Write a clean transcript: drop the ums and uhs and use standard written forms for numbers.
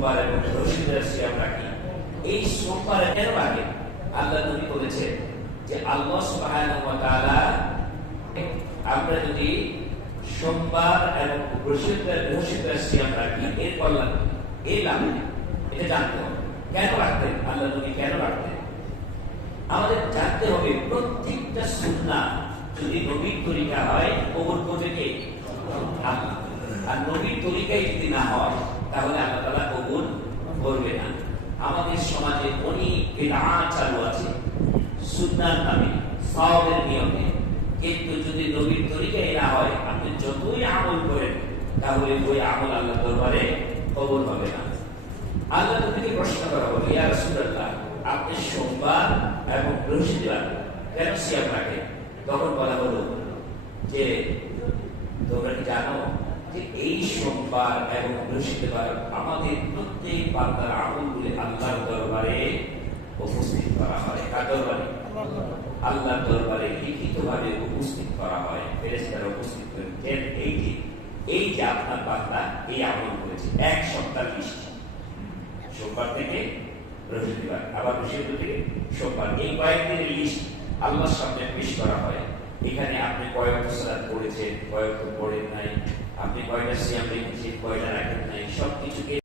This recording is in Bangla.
সোমবার এবং বৃহস্পতিবার সিয়াম রাখি। এই সোমবার কেন রাখে? আল্লাহ নবী বলেছেন যে আল্লাহ সুবহানাহু ওয়া তাআলা আমরা যদি সোমবার এবং বৃহস্পতিবার সিয়াম রাখি এর কল্যাণ এই লাভ এটা জানতে হবে। কেন রাখতেন আল্লাহ নবী, কেন রাখতেন? আমাদের জানতে হবে প্রত্যেকটা সুন্নাহ যদি নবীর তরিকা হয় কবুল করবে কে? আল্লাহ। আর নবীর তরিকায় যদি না হয় তাহলে আল্লাহ তাআলা কবুল করবে না। আমাদের সমাজে অনেক বিদআত চালু আছে সুন্নাহর নামে, সওয়াবের নিয়মে, কিন্তু যদি নবীর তরিকায় না হয় আপনি যতই আমল করেন তাহলে ওই আমল আল্লাহর দরবারে কবুল হবে না। আল্লাহ নবীকে প্রশ্ন করা হলো, ইয়া রাসূলুল্লাহ আপনি সোমবার এবং বৃহস্পতিবার কেন সিয়াম রাখেন? তখন বলা হলো যে তোমরা কি জানো যে এই সোমবার এবং বৃহস্পতিবার আমাদের প্রত্যেক বান্দার আমলগুলি আল্লাহর দরবারে উপস্থিত করা হয়। কার দরবারে? আল্লাহর দরবারে লিখিতভাবে উপস্থিত করা হয়। ফেরেশতারা উপস্থিত করেন এই যে আপনার বান্দা এই আমল করেছে এক সপ্তাহ লিস্ট, সোমবার থেকে বৃহস্পতিবার, আবার বৃহস্পতি থেকে সোমবার, এই কয়েকদিনের লিস্ট আল্লাহর সামনে পেশ করা হয়। এখানে আপনি কয়েকটা সালাত পড়েছেন, কয়েকটা পড়েন নাই, আপনি কয়টা সিয়াম রেখেছেন, কয়টা রাখেন নাই, সবকিছুকে